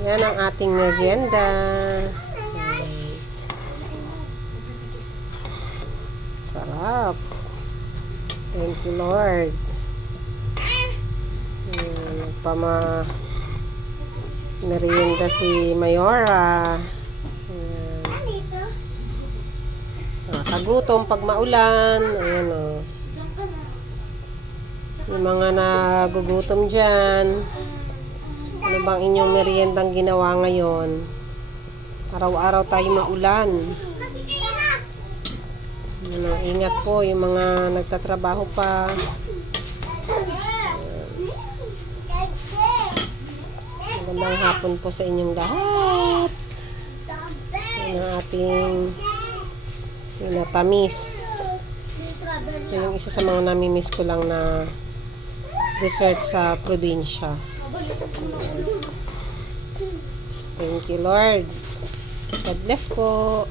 Yan ang ating merienda. Sarap. Thank you, Lord. Merienda si Mayora. Nakakagutom pag maulan. Ayan o. Yung mga nagugutom dyan. Ano bang inyong meriendang ginawa ngayon? Araw-araw tayo maulan. Ano, ingat po yung mga nagtatrabaho pa. Magandang hapon po sa inyong lahat. Yan ang ating pinatamis. Ito yung isa sa mga namimiss ko lang na dessert sa probinsya. Thank you, Lord. God bless po.